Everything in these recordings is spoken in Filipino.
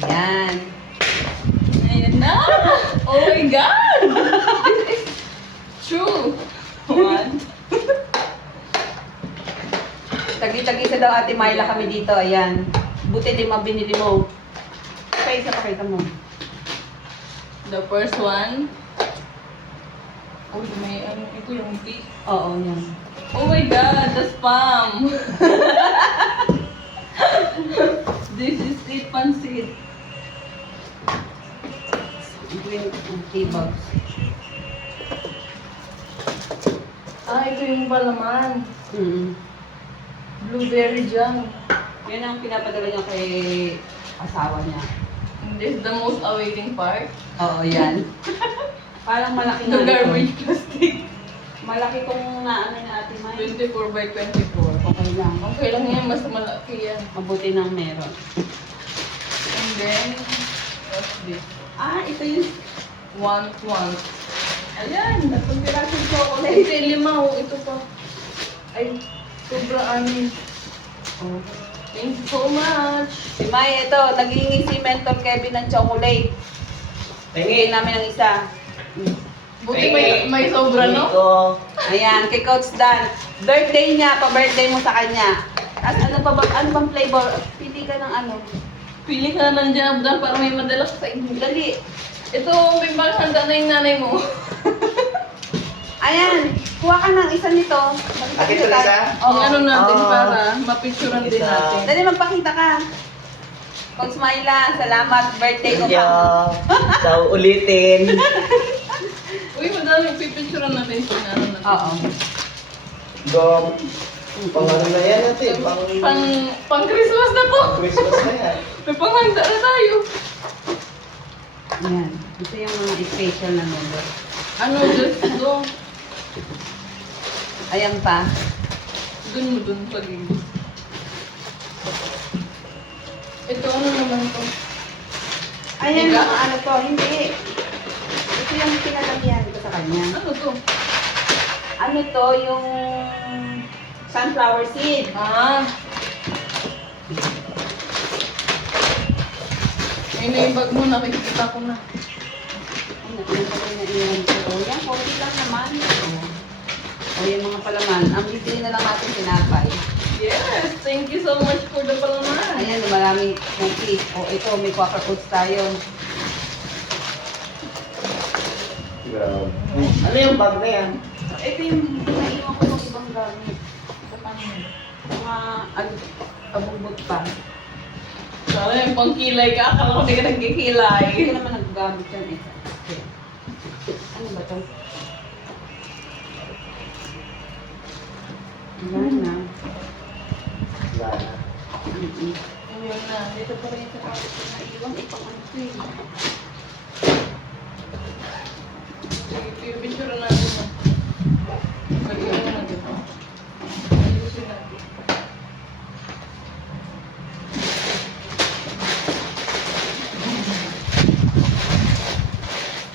Ayan. Ayan na! Oh my God! This is true! One. Tagi-tagi sa daw Ate Myla kami dito. Ayan. Buti di mabinili mo. Pakita mo. The first one. Oh, may ano ito yung tea. Oo, yan. Oh my God, the spam! This is it pansit. Green tea bags. Ah, ito yung palaman. Mm. Blueberry jam. Yan ang pinapadala niya kay asawa niya. And this is the most awaiting part. Oo, yan. Parang malaki The nga ito. garbage plastic. Malaki kong naano ni Ate May. 24 by 24. Okay lang. Okay lang yan, mas malaki yan. Mabuti nang meron. And then, what's this? Ah, ito yung... One. Ayan, 3 pirasong chocolate. Ito 5, oh, ito pa. Ay, sobra anin. Oh. Thank you so much. Si May, ito, naghihingi si Mentor Kevin ng chocolate. Hingi namin ng isa. Buti may sobra, no? Ayan, kay Coach Dan. Birthday niya, pa-birthday mo sa kanya. At ano pa ba, ano bang flavor? Pili ka ng ano. Pili ka na ng jam Dan para may madala ka sa inyo. Dali. Ito, may handa na yung nanay mo. Ayan, kuha ka ng isa nito. Ito na isa? Ang ano natin Ah. para mapicturean din Isa. natin. Dali, magpakita ka. Coach Myla, salamat. Birthday ko Thank you. pa. So, ulitin. Uy, madami pipicturean natin si ano natin. Oo. Dom. Pang ano na yan natin? Pang Christmas na to. Christmas na yan. May panghanda na tayo. Ayan. Ito yung mga special na number. Ano, just do. Ayan pa. Dun pag-ibig. Ito, ano naman to? Ayan, Biga? mga ano to. Hindi. Ito yung pinalagyan ko sa kanya. Ano to? Ano to, yung sunflower seed. Ah. Ay, naibag mo, nakikita ko na. Ay, natinatawin na iyan ko. Yan, konti lang naman. O, yung mga palaman. Ang bibili na lang natin tinapay. Yes, thank you so much for the palaman. Ayan, maraming cookies. O, ito, may quaker oats tayo. Grabe. Ano yung bag na yan? Ito yung naiwan ko ng ibang gamit. Mga abubot pa. Sana yung pangkilay ka, akala ko di ka nagkikilay. Hindi ko naman nagagamit yan eh. Ano ba ito? Wala na. Wala na. Ayun na. Dito pa rin sa kapit ko naiwan. Ipang ano ito eh. Sige, picture natin na. Lagyan mo natin. Ayusin natin.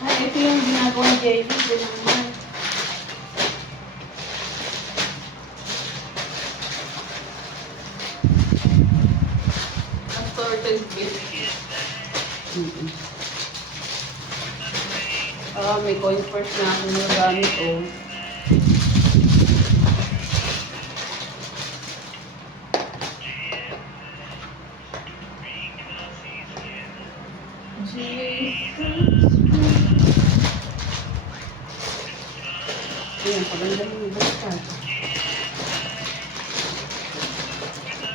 Ay, ito yung ginagawang jelly. Ito naman. Assorted biscuit. May coin purse na akong nagamit oh. Ayan, paganda yung basket.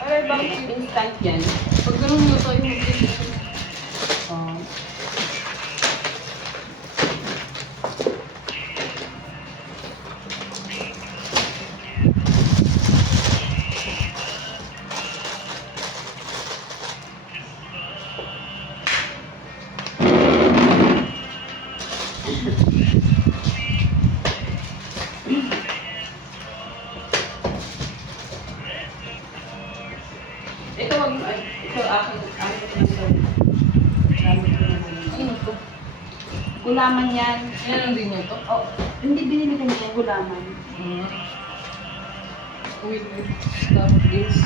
Ay, bakit instant yan? Pag ganun na tayo mag-picture. Oh. Ito, ito akin ko na ito. Gamit ko naman. Ano to? Gulaman yan. Yan ang din to. Oh, hindi binili ko niya gulaman. Wait. Stop this.